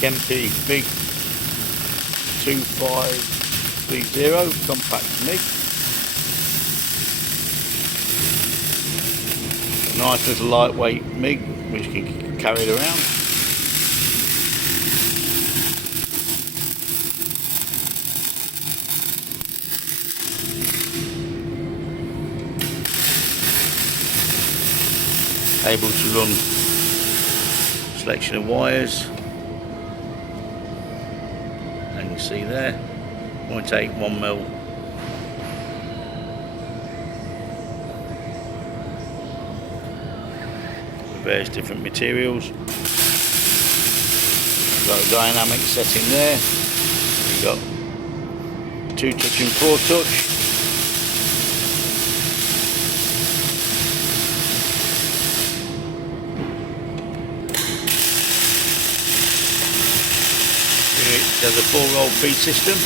Kemppi MIG 2530 compact MIG. A nice little lightweight MIG which you can carry it around. Able to run selection of wires, and you can see there 0.81mm with various different materials. We've got a dynamic setting there. We've got 2-touch and 4-touch. There's a 4-roll feed system.